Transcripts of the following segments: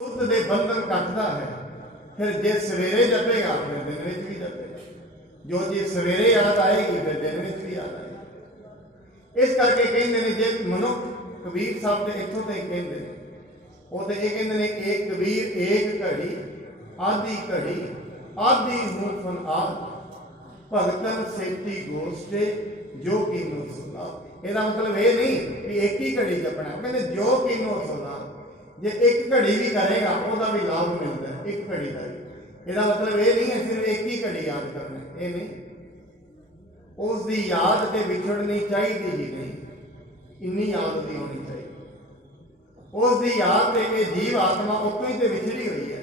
ਦੁੱਧ ਦੇ ਬੰਧਨ ਕੱਟਦਾ ਹੈ। ਫਿਰ ਜੇ ਸਵੇਰੇ ਜਪੇਗਾ ਫਿਰ ਦਿਨ ਵਿੱਚ ਵੀ ਜਪੇਗਾ। ਜੋ ਜੇ ਸਵੇਰੇ ਯਾਦ ਆਏਗੀ ਫਿਰ ਦਿਨ ਵਿੱਚ ਵੀ ਯਾਦ ਆਏਗੀ। ਇਸ ਕਰਕੇ ਕਹਿੰਦੇ ਨੇ ਜੇ ਮਨੁੱਖ ਕਬੀਰ ਸਾਹਿਬ ਦੇ ਇੱਥੋਂ ਤੇ ਕਹਿੰਦੇ ਨੇ ਉਹ ਤੇ ਇਹ ਕਹਿੰਦੇ ਨੇ ਏਕ ਕਬੀਰ ਏਕ ਘੜੀ ਆਦੀ ਘੜੀ ਆਦੀ ਹੂੰ ਫਨ ਆਦ ਭਗਤਨ ਸੇਤੀ ਗੋਸ਼ਟੇ ਜੋ ਕੀਨੋ ਸੁਣਾ। ਇਹਦਾ ਮਤਲਬ ਇਹ ਨਹੀਂ ਕਿ ਇੱਕ ਹੀ ਘੜੀ ਜਪਣਾ, ਕਹਿੰਦੇ ਜੋ ਕੀਨੋ ਸੁਣਾ। ਜੇ ਇੱਕ ਘੜੀ ਵੀ ਕਰੇਗਾ ਉਹਦਾ ਵੀ ਲਾਭ ਮਿਲਦਾ ਹੈ, ਇੱਕ ਘੜੀ ਦਾ ਵੀ। ਇਹਦਾ ਮਤਲਬ ਇਹ ਨਹੀਂ ਹੈ ਸਿਰਫ ਇੱਕ ਹੀ ਘੜੀ ਯਾਦ ਕਰਨਾ, ਇਹ ਨਹੀਂ। ਉਸ ਦੀ ਯਾਦ ਤੇ ਵਿਛੜਨੀ ਚਾਹੀਦੀ ਹੀ ਨਹੀਂ, ਇੰਨੀ ਯਾਦ ਦੀ ਹੋਣੀ ਚਾਹੀਦੀ। ਉਸ ਦੀ ਯਾਦ ਤੇ ਇਹ ਜੀਵ ਆਤਮਾ ਉੱਥੋਂ ਹੀ ਤੇ ਵਿਛੜੀ ਹੋਈ ਹੈ,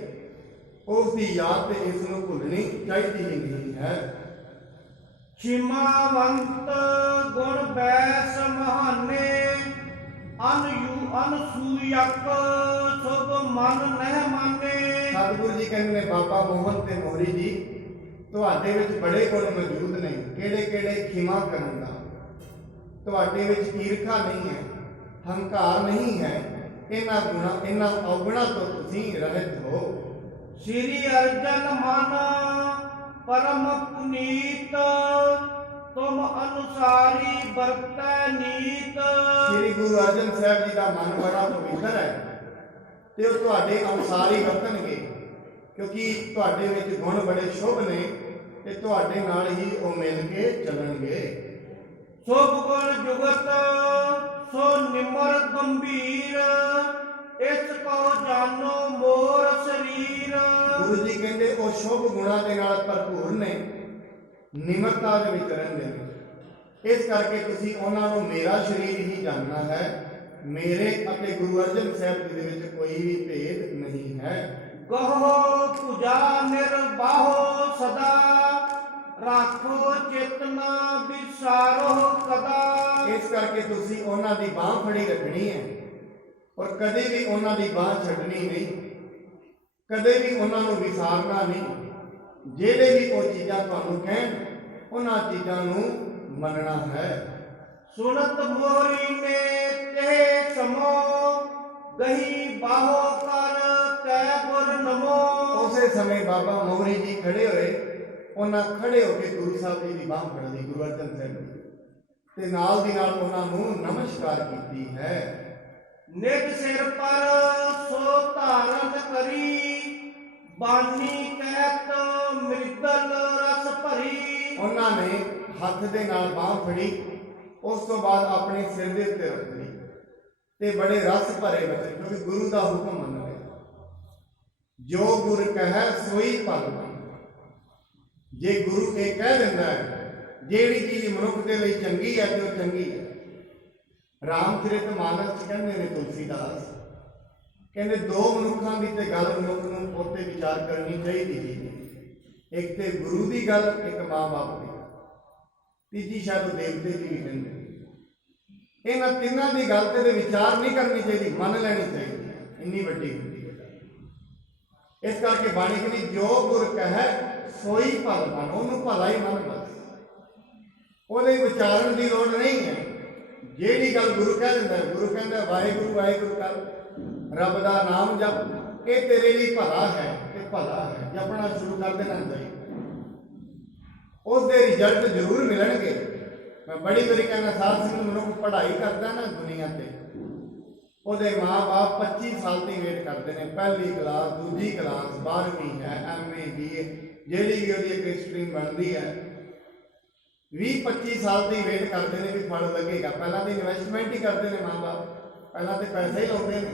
ਉਸ ਦੀ ਯਾਦ ਤੇ ਇਸ ਨੂੰ ਭੁੱਲਣੀ ਚਾਹੀਦੀ ਹੀ ਨਹੀਂ ਹੈ। ਛਿਮਾਵੰਤ ਗੁਣ ਬੈਸ ਮਹਾਨੇ ਅਨਸੂਯਕ ਸੁਭ ਮਨ ਨਹਿ ਮਾਨੇ। ਸਤਿਗੁਰੂ ਜੀ ਕਹਿੰਦੇ ਨੇ ਬਾਬਾ ਮੋਹਨ ਤੇ ਮੋਹਰੀ ਜੀ ਤੁਹਾਡੇ ਵਿੱਚ ਬੜੇ ਗੁਣ ਮੌਜੂਦ ਨੇ। ਕਿਹੜੇ ਕਿਹੜੇ? ਖਿਮਾ ਕਰਨ ਦਾ। ਤੁਹਾਡੇ ਵਿੱਚ ਈਰਖਾ ਨਹੀਂ ਹੈ, ਹੰਕਾਰ ਨਹੀਂ ਹੈ। ਇਹਨਾਂ ਔਗੁਣਾਂ ਤੋਂ ਤੁਸੀਂ ਰਹਿਤ ਹੋ। ਸ੍ਰੀ ਅਰਜਨ ਮਨ ਪਰਮ ਪੁਨੀਤ ਤੁਮ ਅਨੁਸਾਰੀ ਵਰਤੈ ਨੀਤ। ਸ੍ਰੀ ਗੁਰੂ ਅਰਜਨ ਸਾਹਿਬ ਜੀ ਦਾ ਮਨ ਬੜਾ ਪਵਿੱਤਰ ਹੈ ਤੇ ਉਹ ਤੁਹਾਡੇ ਅਨੁਸਾਰੀ ਵਰਤਣਗੇ, ਕਿਉਂਕਿ ਤੁਹਾਡੇ ਵਿੱਚ ਗੁਣ ਬੜੇ ਸ਼ੁਭ ਨੇ ਤੇ ਤੁਹਾਡੇ ਨਾਲ ਹੀ ਉਹ ਮਿਲ ਕੇ ਚੱਲਣਗੇ। ਸ਼ੁਭ ਗੁਣ ਜੁਗਤ ਸੋ ਨਿਮਰ ਗੰਭੀਰ ਇਸ ਕੋ ਜਾਨੋ ਮੋਰ ਸਰੀਰ। ਗੁਰੂ ਜੀ ਕਹਿੰਦੇ ਉਹ ਸ਼ੁਭ ਗੁਣਾਂ ਦੇ ਨਾਲ ਭਰਪੂਰ ਨੇ, ਨਿਮਰਤਾ ਦੇ ਵਿੱਚ ਰਹਿੰਦੇ ਨੇ। ਇਸ ਕਰਕੇ ਤੁਸੀਂ ਉਹਨਾਂ ਨੂੰ ਮੇਰਾ ਸਰੀਰ ਹੀ ਜਾਣਨਾ ਹੈ। ਮੇਰੇ ਅਤੇ ਗੁਰੂ ਅਰਜਨ ਸਾਹਿਬ ਜੀ ਦੇ ਵਿੱਚ ਕੋਈ ਵੀ ਭੇਦ ਨਹੀਂ ਹੈ। ਗਹੋ ਪੂਜਾ ਨਿਰਬਾਹੋ ਸਦਾ ਰਾਖੋ ਚੇਤਨਾ ਵਿਸਾਰੋ ਕਦਾ। ਇਸ ਕਰਕੇ ਤੁਸੀਂ ਉਹਨਾਂ ਦੀ ਬਾਹ ਫੜੀ ਰੱਖਣੀ ਹੈ ਔਰ ਕਦੇ ਵੀ ਉਹਨਾਂ ਦੀ ਬਾਹ ਛੱਡਣੀ ਨਹੀਂ, ਕਦੇ ਵੀ ਉਹਨਾਂ ਨੂੰ ਵਿਸਾਰਨਾ ਨਹੀਂ। ਜਿਹੜੇ ਵੀ ਉਹ ਚੀਜ਼ਾਂ ਤੁਹਾਨੂੰ ਕਹਿਣ ਉਹਨਾਂ ਚੀਜ਼ਾਂ ਨੂੰ ਮੰਨਣਾ ਹੈ। ਸੁਨਤ ਮੋਰੀ ਨੇ ਤੇ ਸਮੋ ਗਹੀ ਬਾਹੋ ਕਰ ਕੈ ਗੁਰ ਨਮੋ। ਉਸੇ ਸਮੇਂ ਬਾਬਾ ਮੋਹਰੀ ਜੀ ਖੜੇ ਹੋਏ, ਉਹਨਾਂ ਖੜੇ ਹੋ ਕੇ ਗੁਰੂ ਸਾਹਿਬ ਜੀ ਦੀ ਬਾਹ ਫੜ ਲਈ, ਗੁਰੂ ਅਰਜਨ ਸਾਹਿਬ ਜੀ, ਤੇ ਨਾਲ ਦੀ ਨਾਲ ਉਹਨਾਂ ਨੂੰ ਨਮਸਕਾਰ ਕੀਤੀ ਹੈ। ਨਿਜ ਸਿਰ ਪਰ ਸੋ ਧਾਰਨ ਕਰੀ ਬਾਣੀ ਕਹਿਤ ਮ੍ਰਿਦਲ ਰਸ ਭਰੀ। ਉਹਨਾਂ ਨੇ ਹੱਥ ਦੇ ਨਾਲ ਬਾਹ ਫੜੀ, ਉਸ ਤੋਂ ਬਾਅਦ ਆਪਣੇ ਸਿਰ ਦੇ ਉੱਤੇ ਰੱਖ ਲਈ ਤੇ ਬੜੇ ਰਸ ਭਰੇ ਬਚਨ, ਕਿਉਂਕਿ ਗੁਰੂ ਦਾ ਹੁਕਮ ਮੰਨ ਰਹੇ। ਜੋ ਗੁਰ ਕਹੈ ਸੋਈ ਭਲ ਬਨ। ਜੇ ਗੁਰੂ ਇਹ ਕਹਿ ਦਿੰਦਾ ਹੈ ਜਿਹੜੀ ਚੀਜ਼ ਮਨੁੱਖ ਦੇ ਲਈ ਚੰਗੀ ਹੈ ਤੇ ਉਹ ਚੰਗੀ ਹੈ। ਰਾਮਚਰਿਤ ਮਾਨਸ ਕਹਿੰਦੇ ਨੇ ਤੁਲਸੀਦਾਸ ਕਹਿੰਦੇ ਦੋ ਮਨੁੱਖਾਂ ਦੀ ਤੇ ਗੱਲ ਮਨੁੱਖ ਨੂੰ ਉੱਤੇ ਵਿਚਾਰ ਕਰਨੀ ਚਾਹੀਦੀ ਹੈ। ਇੱਕ ਤੇ ਗੁਰੂ ਦੀ ਗੱਲ, ਇੱਕ ਮਾਂ ਬਾਪ ਦੀ, ਤੀਜੀ ਸ਼ਾਇਦ ਉਹ ਦੇਵਤੇ ਦੀ ਵੀ ਕਹਿੰਦੇ। ਇਹਨਾਂ ਤਿੰਨਾਂ ਦੀ ਗੱਲ ਤੇ ਵਿਚਾਰ ਨਹੀਂ ਕਰਨੀ ਚਾਹੀਦੀ, ਮੰਨ ਲੈਣੀ ਚਾਹੀਦੀ ਹੈ, ਇੰਨੀ ਵੱਡੀ ਹੁੰਦੀ ਹੈ। ਇਸ ਕਰਕੇ ਬਾਣੀ ਕਹਿੰਦੀ ਜੋ ਗੁਰ ਕਹੈ ਸੋਈ ਭਲ ਬਨ। ਉਹਨੂੰ ਭਲਾ ਹੀ ਮੰਨ ਬਸ, ਉਹਦੇ ਵਿਚਾਰਨ ਦੀ ਲੋੜ ਨਹੀਂ ਹੈ। ਜਿਹੜੀ ਗੱਲ ਗੁਰੂ ਕਹਿ ਦਿੰਦਾ, ਗੁਰੂ ਕਹਿੰਦਾ ਵਾਹਿਗੁਰੂ ਵਾਹਿਗੁਰੂ ਕਰ, ਰੱਬ ਦਾ ਨਾਮ ਜਪ, ਇਹ ਤੇਰੇ ਲਈ ਭਲਾ ਹੈ ਤੇ ਭਲਾ ਹੈ, ਜਪਣਾ ਸ਼ੁਰੂ ਕਰ ਦੇਣਾ ਚਾਹੀਦਾ। ਉਸਦੇ ਰਿਜ਼ਲਟ ਜ਼ਰੂਰ ਮਿਲਣਗੇ। ਮੈਂ ਬੜੀ ਵਾਰੀ ਕਹਿੰਦਾ ਸਾਧ ਸੰਗਤ ਮਨੁੱਖ ਪੜ੍ਹਾਈ ਕਰਦਾ ਨਾ ਦੁਨੀਆ ਤੇ, ਉਹਦੇ ਮਾਂ-ਬਾਪ 25 ਸਾਲ ਦੀ ਵੇਟ ਕਰਦੇ ਨੇ, ਪਹਿਲੀ ਕਲਾਸ, ਦੂਜੀ ਕਲਾਸ, 12ਵੀਂ ਹੈ, MA BA, ਜਿਹੜੀ ਵੀ ਉਹਦੀ ਇੱਕ ਸਟਰੀਮ ਬਣਦੀ ਹੈ, 20-25 ਸਾਲ ਦੀ ਵੇਟ ਕਰਦੇ ਨੇ ਵੀ ਫਲ ਲੱਗੇਗਾ। ਪਹਿਲਾਂ ਤਾਂ ਇਨਵੈਸਟਮੈਂਟ ਹੀ ਕਰਦੇ ਨੇ ਮਾਂ-ਬਾਪ, ਪਹਿਲਾਂ ਤੇ ਪੈਸਾ ਹੀ ਲਾਉਂਦੇ ਨੇ,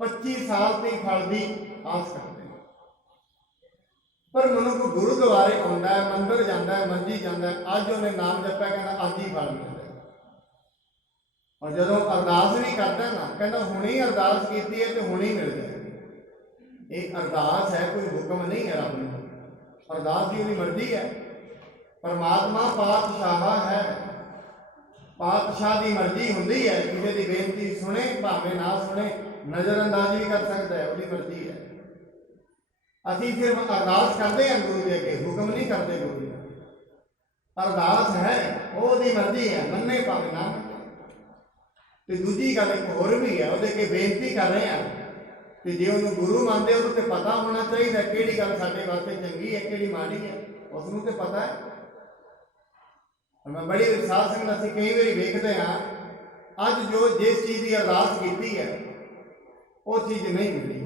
25 ਸਾਲ ਤੇ ਫਲ ਦੀ ਆਸ ਕਰਦੇ ਨੇ। ਪਰ ਮਨੁੱਖ ਗੁਰਦੁਆਰੇ ਆਉਂਦਾ ਹੈ, ਮੰਦਰ ਜਾਂਦਾ ਹੈ, ਮਸਜਿਦ ਜਾਂਦਾ ਹੈ, ਅੱਜ ਉਹਨੇ ਨਾਮ ਜਪਿਆ, ਕਹਿੰਦਾ ਅੱਜ ਹੀ ਫਲ ਮਿਲਦਾ। ਔਰ ਜਦੋਂ ਅਰਦਾਸ ਵੀ ਕਰਦਾ ਨਾ, ਕਹਿੰਦਾ ਹੁਣੇ ਅਰਦਾਸ ਕੀਤੀ ਹੈ ਤੇ ਹੁਣੇ ਹੀ ਮਿਲ ਜਾਏ। ਇਹ ਅਰਦਾਸ ਹੈ, ਕੋਈ ਹੁਕਮ ਨਹੀਂ ਹੈ ਰੱਬ ਨੂੰ। ਅਰਦਾਸ ਦੀ ਉਹਦੀ ਮਰਜ਼ੀ ਹੈ। ਪਰਮਾਤਮਾ ਪਾਤਸ਼ਾਹ ਹੈ, ਪਾਤਸ਼ਾਹ ਦੀ ਮਰਜ਼ੀ ਹੁੰਦੀ ਹੈ। ਕਿਸੇ ਦੀ ਬੇਨਤੀ ਸੁਣੇ ਭਾਵੇਂ ਨਾ ਸੁਣੇ, ਨਜ਼ਰ ਅੰਦਾਜ਼ ਵੀ ਕਰ ਸਕਦਾ ਹੈ, ਉਹਦੀ ਮਰਜ਼ੀ ਹੈ। ਅਸੀਂ ਸਿਰਫ ਅਰਦਾਸ ਕਰਦੇ ਹਾਂ ਗੁਰੂ ਦੇ ਅੱਗੇ, ਹੁਕਮ ਨਹੀਂ ਕਰਦੇ ਗੁਰੂ ਦਾ। ਅਰਦਾਸ ਹੈ, ਉਹਦੀ ਮਰਜ਼ੀ ਹੈ, ਮੰਨੇ ਭਾਵੇਂ ਨਾ। ਤੇ ਦੂਜੀ ਗੱਲ ਇੱਕ ਹੋਰ ਵੀ ਹੈ, ਉਹਦੇ ਅੱਗੇ ਬੇਨਤੀ ਕਰ ਰਹੇ ਹਾਂ ਤੇ ਜੇ ਉਹਨੂੰ ਗੁਰੂ ਮੰਨਦੇ ਉਹਨੂੰ ਤੇ ਪਤਾ ਹੋਣਾ ਚਾਹੀਦਾ ਕਿਹੜੀ ਗੱਲ ਸਾਡੇ ਵਾਸਤੇ ਚੰਗੀ ਹੈ ਕਿਹੜੀ ਮਾੜੀ ਹੈ, ਉਸ ਨੂੰ ਤੇ ਪਤਾ ਹੈ। ਮੈਂ ਬੜੀ ਸਾਧ ਸੰਗਤ ਅਸੀਂ ਕਈ ਵਾਰੀ ਵੇਖਦੇ ਹਾਂ ਅੱਜ ਜੋ ਜਿਸ ਚੀਜ਼ ਦੀ ਅਰਦਾਸ ਕੀਤੀ ਹੈ ਉਹ ਚੀਜ਼ ਨਹੀਂ ਮਿਲੀ।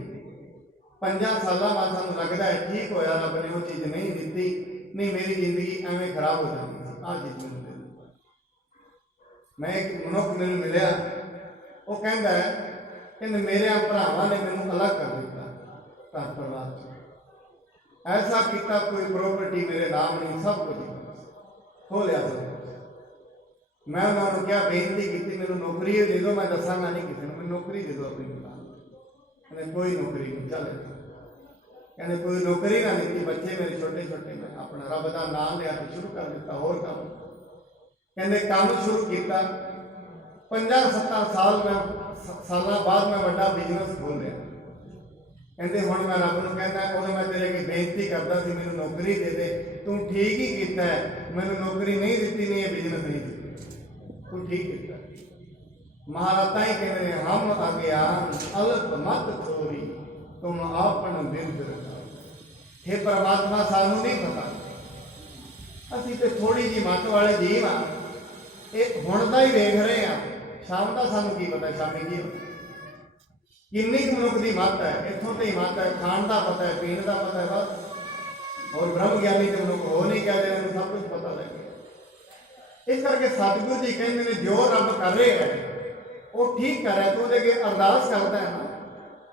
5 ਸਾਲਾਂ ਬਾਅਦ ਸਾਨੂੰ ਲੱਗਦਾ ਹੈ ਠੀਕ ਹੋਇਆ ਰੱਬ ਨੇ ਉਹ ਚੀਜ਼ ਨਹੀਂ ਦਿੱਤੀ, ਨਹੀਂ ਮੇਰੀ ਜ਼ਿੰਦਗੀ ਐਵੇਂ ਖਰਾਬ ਹੋ ਜਾਂਦੀ ਸੀ। ਆਹ ਚੀਜ਼ ਮੈਨੂੰ ਮਿਲੀ। ਮੈਂ ਇੱਕ ਮਨੁੱਖ ਮੈਨੂੰ ਮਿਲਿਆ, ਉਹ ਕਹਿੰਦਾ ਮੇਰੇ ਭਰਾਵਾਂ ਨੇ ਮੈਨੂੰ ਅਲੱਗ ਕਰ ਦਿੱਤਾ ਘਰ ਪਰਿਵਾਰ ਤੋਂ, ਐਸਾ ਕੀਤਾ ਕੋਈ ਪ੍ਰੋਪਰਟੀ ਮੇਰੇ ਨਾਮ ਨਹੀਂ, ਸਭ ਕੁਝ ਖੋ ਲਿਆ ਸਭ। ਮੈਂ ਉਹਨਾਂ ਨੂੰ ਕਿਹਾ, ਬੇਨਤੀ ਕੀਤੀ ਮੈਨੂੰ ਨੌਕਰੀ ਦੇ ਦਿਓ, ਮੈਂ ਦੱਸਾਂਗਾ ਨਹੀਂ ਕਿਸੇ ਨੂੰ, ਮੈਨੂੰ ਨੌਕਰੀ ਦੇ ਦਿਓ ਆਪਣੀ ਦੁਕਾਨ। ਕਹਿੰਦੇ ਕੋਈ ਨੌਕਰੀ ਨਹੀਂ, ਚੱਲ। ਕਹਿੰਦੇ ਕੋਈ ਨੌਕਰੀ ਨਾ ਦਿੱਤੀ, ਬੱਚੇ ਮੇਰੇ ਛੋਟੇ ਛੋਟੇ, ਮੈਂ ਆਪਣਾ ਰੱਬ ਦਾ ਨਾਮ ਲਿਆ ਕੇ ਸ਼ੁਰੂ ਕਰ ਦਿੱਤਾ ਹੋਰ ਕੰਮ। ਕਹਿੰਦੇ ਕੰਮ ਸ਼ੁਰੂ ਕੀਤਾ, 50-70 ਸਾਲਾਂ ਬਾਅਦ ਮੈਂ ਵੱਡਾ ਬਿਜ਼ਨਸ ਖੋਲ ਲਿਆ। ਕਹਿੰਦੇ ਹੁਣ ਮੈਂ ਰੱਬ ਨੂੰ ਕਹਿੰਦਾ, ਉਦੋਂ ਮੈਂ ਤੇਰੇ ਅੱਗੇ ਬੇਨਤੀ ਕਰਦਾ ਸੀ ਮੈਨੂੰ ਨੌਕਰੀ ਦੇ ਦੇ, ਤੂੰ ਠੀਕ ਹੀ ਕੀਤਾ, ਮੈਨੂੰ ਨੌਕਰੀ ਨਹੀਂ ਦਿੱਤੀ, ਨਹੀਂ ਇਹ ਬਿਜ਼ਨਸ ਨਹੀਂ ਦਿੱਤਾ, ਤੂੰ ਠੀਕ ਕੀਤਾ। ਮਹਾਰਾਜ ਤਾਂ ਹੀ ਕਹਿੰਦੇ ਨੇ, ਹਮ ਅਗਿਆਨ ਅਲਪ ਮਤ ਥੋਰੀ ਤੁਮ ਆਪਨ ਬਿਰਦ ਰਖਾਓ। हे परमात्मा ਸਾਨੂੰ ਨਹੀਂ ਪਤਾ, ਅਸੀਂ ਤੇ ਥੋੜੀ ਜਿਹੀ ਮੱਤ ਵਾਲੇ ਜੀਵ ਆ। ਇਹ ਹੁਣ ਦਾ ਹੀ ਵੇਖ ਰਹੇ ਆ, ਸ਼ਾਮ ਦਾ ਸਾਨੂੰ ਕੀ ਪਤਾ ਸ਼ਾਮੀ ਕੀ ਹੋਣਾ। ਕਿੰਨੀ ਕੁ ਮਨੁੱਖ ਦੀ ਮੱਤ ਹੈ, ਇੱਥੋਂ ਤੇ ਹੀ ਮੱਤ ਹੈ, ਖਾਣ ਦਾ ਪਤਾ ਹੈ, ਪੀਣ ਦਾ ਪਤਾ ਹੈ ਬਸ। ਔਰ ਬ੍ਰਹਮ ਗਿਆਨੀ ਤੇ ਮਨੁੱਖ ਹੋ ਨਹੀਂ ਕਹਿ ਰਹੇ, ਸਭ ਕੁਝ ਪਤਾ ਲੱਗ ਗਿਆ। ਇਸ ਕਰਕੇ ਸਤਿਗੁਰੂ ਜੀ ਕਹਿੰਦੇ ਨੇ ਜੋ ਰੱਬ ਕਰ ਰਿਹਾ ਹੈ ਉਹ ਠੀਕ ਕਰ ਰਿਹਾ, ਤੂੰ ਉਹਦੇ ਅੱਗੇ ਅਰਦਾਸ ਕਰਦਾ ਹੈ ਨਾ,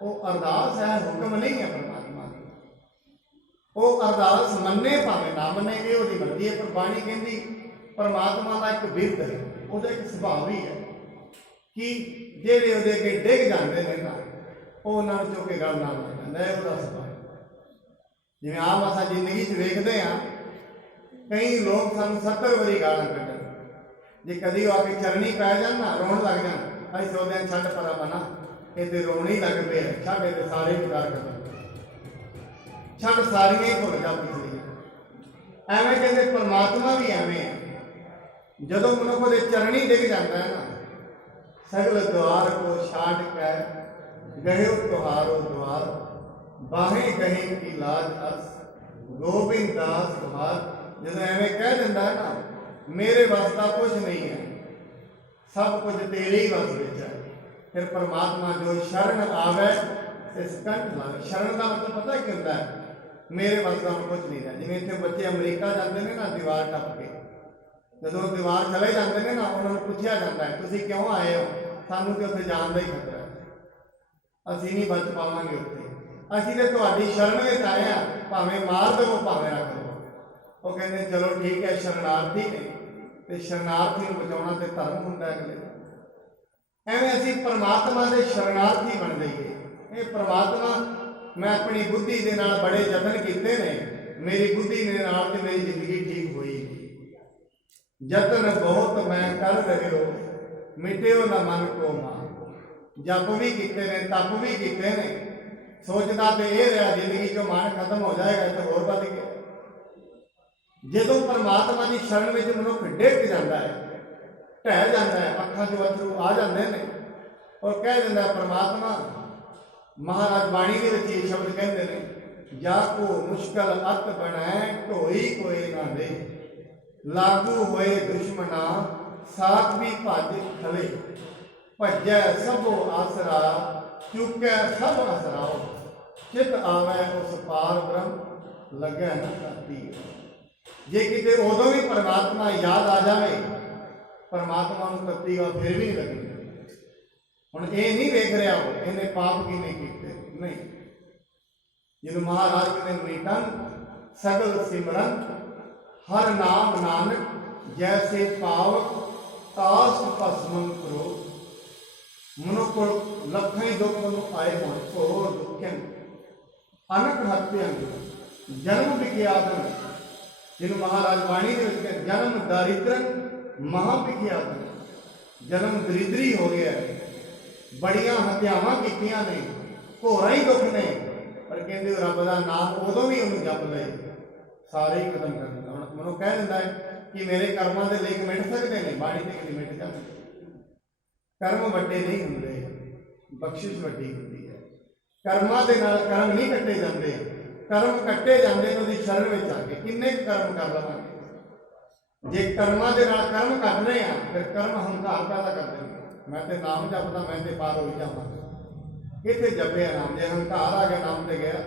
ਉਹ ਅਰਦਾਸ ਹੈ, ਹੁਕਮ ਨਹੀਂ ਹੈ ਪਰਮਾਤਮਾ ਦੀ। ਉਹ ਅਰਦਾਸ ਮੰਨੇ ਭਾਵੇਂ ਨਾ ਮੰਨੇ, ਇਹ ਉਹਦੀ ਮਰਜ਼ੀ ਹੈ। ਪਰ ਬਾਣੀ ਕਹਿੰਦੀ ਪਰਮਾਤਮਾ ਦਾ ਇੱਕ ਬਿਰਧ ਹੈ, ਉਹਦਾ ਇੱਕ ਸੁਭਾਅ ਵੀ ਹੈ ਕਿ ਜਿਹੜੇ ਉਹਦੇ ਅੱਗੇ ਡਿੱਗ ਜਾਂਦੇ ਨੇ ਨਾ, ਉਹ ਉਹਨਾਂ ਨੂੰ ਚੁੱਕ ਕੇ ਗੱਲ ਨਾਲ ਲੱਗ ਜਾਂਦਾ ਹੈ, ਉਹਦਾ ਸੁਭਾਅ। ਜਿਵੇਂ ਆਮ ਅਸਾਂ ਜ਼ਿੰਦਗੀ 'ਚ ਵੇਖਦੇ ਹਾਂ, ਕਈ ਲੋਕ ਸਾਨੂੰ 70 ਵਾਰੀ ਗਾਲਾਂ ਕੱਢਣ, ਜੇ ਕਦੀ ਉਹ ਆ ਕੇ ਚਰਨੀ ਪੈ ਜਾਣ ਨਾ, ਰੋਣ ਲੱਗ ਜਾਣ, ਅਸੀਂ ਸੋਚਦੇ ਹਾਂ ਛੱਡ ਪਰਾ ਬਣਾ, ਇਹ ਤੇ ਰੋਣ ਹੀ ਲੱਗ ਪਿਆ, ਛੱਡ ਇਹ ਸਾਰੇ ਵਿਕਾਰ ਕਰ, ਛੱਡ ਸਾਰੀਆਂ ਹੀ ਭੁੱਲ ਜਾ ਪਿਛਲੀਆਂ। ਐਵੇਂ ਕਹਿੰਦੇ ਪਰਮਾਤਮਾ ਵੀ ਐਵੇਂ ਹੈ, ਜਦੋਂ ਮਨੁੱਖ ਉਹਦੇ ਚਰਨੀ ਡਿੱਗ ਜਾਂਦਾ ਹੈ ਨਾ, ਸਗਲ ਦੁਆਰ ਕੋ ਛਾੜ ਕੇ ਗਹਿਓ ਤੁਹਾਰੋ ਦੁਆਰ, ਬਾਹੇ ਗਹੇ ਕੀ ਲਾਜ ਅਸ ਗੋਬਿੰਦ ਦਾਸ ਤੁਹਾਰ। ਜਦੋਂ ਐਵੇਂ ਕਹਿ ਦਿੰਦਾ ਹੈ ਨਾ, ਮੇਰੇ ਵੱਸ ਦਾ ਕੁਝ ਨਹੀਂ ਹੈ, ਸਭ ਕੁਝ ਤੇਰੇ ਹੀ ਵੱਸ ਵਿੱਚ ਹੈ, ਫਿਰ ਪਰਮਾਤਮਾ ਜੋ ਸ਼ਰਨ ਆਵੇ ਇਸ ਕੰਠ ਲਾਵੇ। ਸ਼ਰਨ ਦਾ ਮਤਲਬ ਪਤਾ ਕੀ ਹੁੰਦਾ ਹੈ? ਮੇਰੇ ਵੱਸ ਦਾ ਕੁਝ ਨਹੀਂ ਹੈ। ਜਿਵੇਂ ਇੱਥੇ ਬੱਚੇ ਅਮਰੀਕਾ ਜਾਂਦੇ ਨੇ ਨਾ ਦੀਵਾਰ ਟੱਪ ਕੇ, ਜਦੋਂ ਦੀਵਾਰ ਚਲੇ ਜਾਂਦੇ ਨੇ ਨਾ, ਉਹਨਾਂ ਨੂੰ ਪੁੱਛਿਆ ਜਾਂਦਾ ਹੈ ਤੁਸੀਂ ਕਿਉਂ ਆਏ ਹੋ? ਸਾਨੂੰ ਤੇ ਉੱਥੇ ਜਾਣ ਦਾ ਹੀ ਖਤਰਾ ਹੈ, ਅਸੀਂ ਨਹੀਂ ਬਚ ਪਾਵਾਂਗੇ ਉੱਥੇ, ਅਸੀਂ ਤੇ ਤੁਹਾਡੀ ਸ਼ਰਨ ਵਿੱਚ ਆਏ ਹਾਂ, ਭਾਵੇਂ ਮਾਰ ਦੇਵੋ ਭਾਵੇਂ ਰੱਖ ਲਵੋ। ਉਹ ਕਹਿੰਦੇ ਚਲੋ ਠੀਕ ਹੈ, ਸ਼ਰਨਾਰਥੀ ਨੇ, ਤੇ ਸ਼ਰਨਾਰਥੀ ਨੂੰ ਬਚਾਉਣਾ ਤੇ ਧਰਮ ਹੁੰਦਾ ਅਗਲੇ। ਐਵੇਂ ਅਸੀਂ ਪਰਮਾਤਮਾ ਦੇ ਸ਼ਰਨਾਰਥੀ ਬਣ ਜਾਈਏ। ਇਹ ਪਰਮਾਤਮਾ, ਮੈਂ ਆਪਣੀ ਬੁੱਧੀ ਦੇ ਨਾਲ ਬੜੇ ਯਤਨ ਕੀਤੇ ਨੇ, ਮੇਰੀ ਬੁੱਧੀ ਦੇ ਨਾਲ ਤੇ ਮੇਰੀ ਜ਼ਿੰਦਗੀ ਠੀਕ ਹੋਈ। ਯਤਨ ਬਹੁਤ ਮੈਂ ਕਰ ਰਹੇ ਹੋ, ਮਿਟਿਓ ਨਾ ਮਨ ਕੋ ਮਾਨ। ਜਪ ਵੀ ਕੀਤੇ ਨੇ, ਤਪ ਵੀ ਕੀਤੇ ਨੇ, ਸੋਚਦਾ ਤੇ ਇਹ ਰਿਹਾ ਜ਼ਿੰਦਗੀ ਚੋਂ ਮਨ ਖਤਮ ਹੋ ਜਾਏਗਾ ਤੇ ਹੋਰ ਵੱਧ ਗਿਆ। ਜਦੋਂ ਪਰਮਾਤਮਾ ਦੀ ਸ਼ਰਨ ਵਿੱਚ ਮਨੁੱਖ ਡਿੱਗ ਜਾਂਦਾ ਹੈ, ਢਹਿ ਜਾਂਦਾ ਹੈ, ਅੱਖਾਂ 'ਚ ਅੱਥਰੂ ਆ ਜਾਂਦੇ ਨੇ, ਔਰ ਕਹਿ ਦਿੰਦਾ ਪਰਮਾਤਮਾ। ਮਹਾਰਾਜ ਬਾਣੀ ਦੇ ਵਿੱਚ ਇਹ ਸ਼ਬਦ ਕਹਿੰਦੇ ਨੇ, ਜਾ ਕੋ ਮੁਸ਼ਕਲ ਅਤ ਬਣੈ ਢੋਈ ਕੋਈ ਨਾ ਦੇ, ਲਾਗੂ ਹੋਏ ਦੁਸ਼ਮਨਾ ਸਾਥ ਵੀ ਭੱਜ ਖਲੇ, ਭੱਜੈ ਸਭੋ ਆਸਰਾ ਚੁੱਕੈ ਸਭ ਅਸਰਾਓ, ਚਿਤ ਆਵੈ ਉਸ ਪਾਰ ਬ੍ਰਹਮ ਲੱਗੈ ਨਾ ਧਰਤੀ। ਜੇ ਕਿਤੇ ਉਦੋਂ ਵੀ ਪਰਮਾਤਮਾ ਯਾਦ ਆ ਜਾਵੇ, ਪਰਮਾਤਮਾ ਨੂੰ ਧਰਤੀ ਵਾ ਫਿਰ ਵੀ ਨਹੀਂ ਲੱਗਦੀ। ਹੁਣ ਇਹ ਨਹੀਂ ਵੇਖ ਰਿਹਾ ਉਹ ਇਹਨੇ ਪਾਪ ਕਿਨੇ ਕੀਤੇ, ਨਹੀਂ। ਜਿਹਨੂੰ ਮਹਾਰਾਜ ਕਹਿੰਦੇ ਮੀਟਨ ਸਗਲ ਸਿਮਰਨ ਹਰ ਨਾਮ ਨਾਨਕ ਜੈਸੇ ਪਾਵਕ ਕਾਸ਼ਟ ਭਸਮੰ ਕਰੋ। ਮਨੁੱਖ ਲੱਖਾਂ ਹੀ ਦੁੱਖ ਨੂੰ ਆਏ ਹੋਣ, ਘੋਰ ਦੁੱਖਾਂ ਅਨਕ ਹੱਤਿਆਂ ਜਨਮ ਵਿਖਿਆਤਨ, ਜਿਹਨੂੰ ਮਹਾਰਾਜ ਬਾਣੀ ਦੇ ਵਿੱਚ ਜਨਮ ਦਾਰਿਦਰਨ ਮਹਾ ਵਿਖਿਆਤਨ, ਜਨਮ ਦਰਿਦਰੀ ਹੋ ਗਿਆ, ਬੜੀਆਂ ਹੱਤਿਆਵਾਂ ਕੀਤੀਆਂ ਨੇ, ਘੋਰਾਂ ਹੀ ਦੁੱਖ ਨੇ, ਪਰ ਕਹਿੰਦੇ ਰੱਬ ਦਾ ਨਾਮ ਉਦੋਂ ਵੀ ਉਹਨੂੰ ਜਪ ਲਏ ਸਾਰੇ ਹੀ ਖਤਮ ਕਰ ਦਿੰਦਾ। ਹੁਣ ਮੈਨੂੰ ਕਹਿ ਦਿੰਦਾ ਹੈ ਕਿ ਮੇਰੇ ਕਰਮਾਂ ਦੇ ਲੇਖ ਮਿਟ ਸਕਦੇ ਨੇ, ਬਾਣੀ ਤੇ ਕਦੇ ਮਿਟ ਜਾਂਦੇ। ਕਰਮ ਵੱਡੇ ਨਹੀਂ ਹੁੰਦੇ, ਬਖਸ਼ਿਸ਼ ਵੱਡੀ ਹੁੰਦੀ ਹੈ। ਕਰਮਾਂ ਦੇ ਨਾਲ ਕਰਮ ਨਹੀਂ ਕੱਟੇ ਜਾਂਦੇ, ਕਰਮ ਕੱਟੇ ਜਾਂਦੇ ਨੇ ਉਹਦੀ ਸ਼ਰਨ ਵਿੱਚ ਆ ਕੇ। ਕਿੰਨੇ ਕੁ ਕਰਮ ਕਰ ਲਵਾਂਗੇ? ਜੇ ਕਰਮਾਂ ਦੇ ਨਾਲ ਕਰਮ ਕੱਟ ਰਹੇ ਆ, ਫਿਰ ਕਰਮ ਹੰਕਾਰ ਪੈਦਾ ਕਰ ਦੇਣਗੇ। ਮੈਂ ਤੇ ਨਾਮ ਜਪਦਾ, ਮੈਂ ਤੇ ਪਾਰ ਹੋਈ ਜਾਵਾਂਗਾ। ਕਿੱਥੇ ਜਪਿਆ ਨਾਮ? ਜੇ ਹੰਕਾਰ ਆ ਗਿਆ ਨਾਮ ਤੇ ਗਿਆ।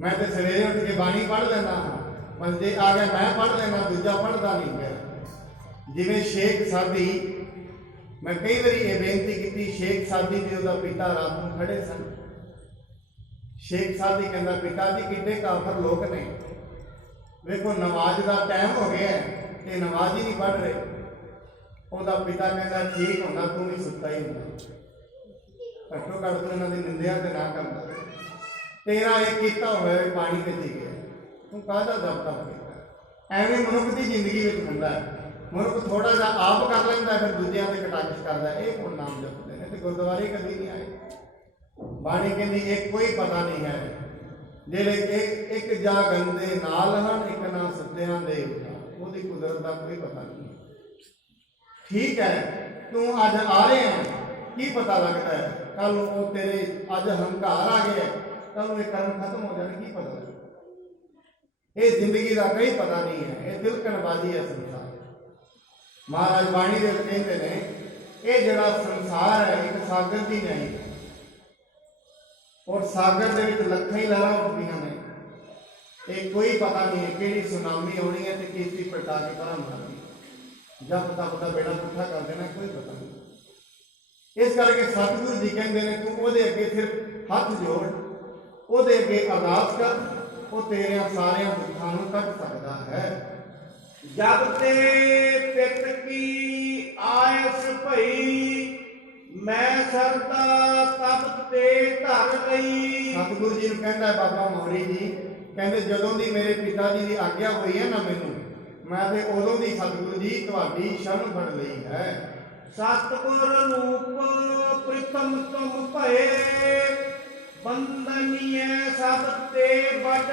ਮੈਂ ਤੇ ਸਵੇਰੇ ਉੱਠ ਕੇ ਬਾਣੀ ਪੜ੍ਹ ਲੈਂਦਾ ਹਾਂ, ਪਰ ਜੇ ਆ ਗਿਆ ਮੈਂ ਪੜ੍ਹ ਲੈਣਾ, ਦੂਜਾ ਪੜ੍ਹਦਾ ਨਹੀਂ ਗਿਆ। ਜਿਵੇਂ ਸ਼ੇਖ ਸਾਦੀ, ਮੈਂ ਕਈ ਵਾਰੀ ਇਹ ਬੇਨਤੀ ਕੀਤੀ, ਸ਼ੇਖ ਸਾਦੀ ਤੇ ਉਹਦਾ ਪਿਤਾ ਰਾਤ ਨੂੰ ਖੜੇ ਸਨ। ਸ਼ੇਖ ਸਾਦੀ ਕਹਿੰਦਾ, ਪਿਤਾ ਜੀ ਕਿੱਡੇ ਕਾਫਰ ਲੋਕ ਨੇ, ਵੇਖੋ ਨਮਾਜ਼ ਦਾ ਟਾਈਮ ਹੋ ਗਿਆ ਤੇ ਨਮਾਜ਼ ਹੀ ਨਹੀਂ ਪੜ੍ਹ ਰਹੇ। ਉਹਦਾ ਪਿਤਾ ਕਹਿੰਦਾ, ਠੀਕ ਹੁੰਦਾ, ਤੂੰ ਵੀ ਸੁੱਤਾ ਹੀ ਹੁੰਦਾ, ਘੱਟੋ ਘੱਟ ਤੂੰ ਇਹਨਾਂ ਦੀ ਨਿੰਦਿਆ ਤੇ ਨਾ ਕਰਦਾ। ਤੇਰਾ ਇਹ ਕੀਤਾ ਹੋਇਆ ਪਾਣੀ ਤੇ ਹੀ ਗਿਆ, ਤੂੰ ਕਾਹਦਾ ਦਬਤਾ ਕੀਤਾ? ਐਵੇਂ ਮਨੁੱਖ ਦੀ ਜ਼ਿੰਦਗੀ ਵਿੱਚ ਹੁੰਦਾ ਹੈ। ਮਨੁੱਖ ਥੋੜਾ ਜਿਹਾ ਆਪ ਕਰ ਲੈਂਦਾ, ਫਿਰ ਦੂਜਿਆਂ ਤੇ ਕਟਾਕਸ਼ ਕਰਦਾ। ਇਹ ਕੋਣ ਨਾਮ ਜਪਦੇ ਨੇ ਤੇ ਗੁਰਦੁਆਰੇ ਕਦੀ ਨਹੀਂ ਆਏ। ਬਾਣੀ ਕਹਿੰਦੀ ਇਹ ਕੋਈ ਪਤਾ ਨਹੀਂ ਹੈ ਜਿਹੜੇ ਇੱਕ ਜਾਗਨ ਦੇ ਨਾਲ ਹਨ, ਇੱਕ ਨਾ ਸੱਤਿਆਂ ਦੇ। ਉਹਦੀ ਕੁਦਰਤ ਦਾ ਕੋਈ ਪਤਾ ਨਹੀਂ। ਠੀਕ ਹੈ, ਤੂੰ ਅੱਜ ਆ ਰਹੇ ਆ, ਕੀ ਪਤਾ ਲੱਗਦਾ ਹੈ ਕੱਲ ਨੂੰ ਉਹ ਤੇਰੇ ਅੱਜ ਹੰਕਾਰ ਆ ਗਿਆ, ਕੱਲ ਨੂੰ ਇਹ ਕਰਮ ਖਤਮ ਹੋ ਜਾਣ, ਕੀ ਪਤਾ ਲੱਗਦਾ? ਇਹ ਜ਼ਿੰਦਗੀ ਦਾ ਕੋਈ ਪਤਾ ਨਹੀਂ ਹੈ। ਇਹ ਦਿਲਕਣਬਾਜ਼ੀ ਹੈ ਸੰਸਾਰ। ਮਹਾਰਾਜ ਬਾਣੀ ਦੇ ਵਿੱਚ ਕਹਿੰਦੇ ਨੇ, ਇਹ ਜਿਹੜਾ ਸੰਸਾਰ ਹੈ ਇੱਕ ਸਾਗਰ ਦੀ ਨਹੀਂ, ਔਰ ਸਾਗਰ ਦੇ ਵਿੱਚ ਲੱਖਾਂ ਹੀ ਲਹਿਰਾਂ ਉੱਠਦੀਆਂ ਨੇ। ਇਹ ਕੋਈ ਪਤਾ ਨਹੀਂ ਹੈ ਕਿਹੜੀ ਸੁਨਾਮੀ ਆਉਣੀ ਹੈ ਤੇ ਕਿਸ਼ਤੀ ਪਲਟਾ ਕੇ ਪਰਾਂ ਮਾਰਨੀ, ਜਦ ਤੱਕ ਦਾ ਬੇੜਾ ਪੁੱਠਾ ਕਰ ਦੇਣਾ, ਕੋਈ ਪਤਾ ਨਹੀਂ। ਇਸ ਕਰਕੇ ਸਤਿਗੁਰੂ ਜੀ ਕਹਿੰਦੇ ਨੇ, ਤੂੰ ਉਹਦੇ ਅੱਗੇ ਸਿਰਫ ਹੱਥ ਜੋੜ, ਉਹਦੇ ਅੱਗੇ ਅਰਦਾਸ ਕਰ, ਉਹ ਤੇਰਿਆਂ ਸਾਰਿਆਂ ਦੁੱਖਾਂ ਨੂੰ ਕੱਟ ਸਕਦਾ ਹੈ। ਜਬ ਤੇ ਪਿਤ ਕੀ ਆਇਸ ਭਈ, ਮੈਂ ਸਰਦਾ ਤਬ ਤੇ ਧਰ ਗਈ। ਸਤਿਗੁਰੂ ਜੀ ਨੂੰ ਕਹਿੰਦਾ ਬਾਬਾ ਮੋਹਰੀ ਜੀ, ਕਹਿੰਦੇ ਜਦੋਂ ਦੀ ਮੇਰੇ ਪਿਤਾ ਜੀ ਦੀ ਆਗਿਆ ਹੋਈ ਹੈ ਨਾ ਮੈਨੂੰ, ਮੈਂ ਤੇ ਉਦੋਂ ਦੀ ਸਤਿਗੁਰੂ ਜੀ ਤੁਹਾਡੀ ਸ਼ਰਨ ਫੜ ਲਈ ਹੈ। ਸਤਿਗੁਰ ਰੂਪ ਪ੍ਰਿਥਮ ਤੁਮ ਭਏ, ਬੰਦਨੀਏ ਸਭ ਤੇ ਵੱਡ